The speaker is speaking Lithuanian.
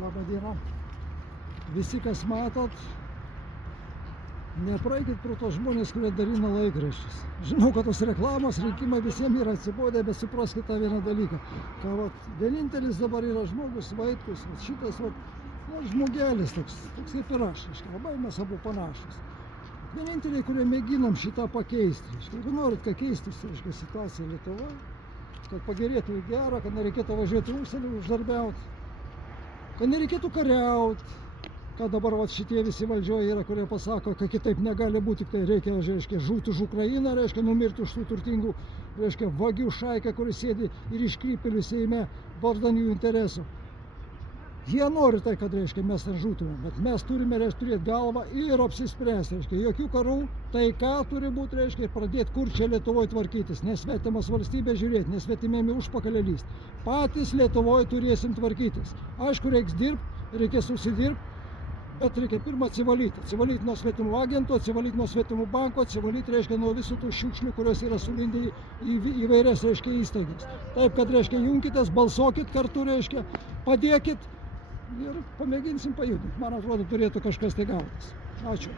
Labą dieną. Visi, kas matot, nepraeikit pro tos žmonės, kurie dalina laikraščius. Žinau, kad tos reklamos rinkimai visiems yra atsibodę, bet supraskite tą vieną dalyką. Kad vienintelis dabar yra žmogus Vaitkus, šitas žmogelis toks kaip ir aš. Labai mes abu panašus. Vieninteliai, kurie mėginam šitą pakeisti. Jeigu norit, kad keistųsi situacija Lietuvoje, kad pagerėtų į gerą, kad nereikėtų važiuoti užsienį uždarbiauti, kad nereikėtų kariauti, kad dabar šitie visi valdžioje yra, kurie pasako, kad kitaip negali būti, tik tai reikia žūti už Ukrainą, numirti už tų turtingų vagių šaiką, kuris sėdi ir iškrypėlių Seime vardan jų interesų. Jie nori tai, kad mes ten žūtume, bet mes turime turėti galvą ir apsispręsti. Jokių karų, taika turi būti, ir pradėti kur čia Lietuvoje tvarkytis. Nesvetimas valstybė žiūrėti, nesvetimėmi užpakalį lysti. Patys Lietuvoje turėsim tvarkytis. Aišku, reiks dirbti, reikės užsidirbti, bet reikia pirmą atsivalyti. Atsivalyti nuo svetimų agentų, atsivalyti nuo svetimų banko, atsivalyti nuo visų tų šiukšlių, kurios yra sulindę į įvairias įstaigas. Taip, kad junkitės, balsuokit kartu, padėkit ir pamėginsim pajudinti. Man atrodo, turėtų kažkas tai gautis. Ačiū.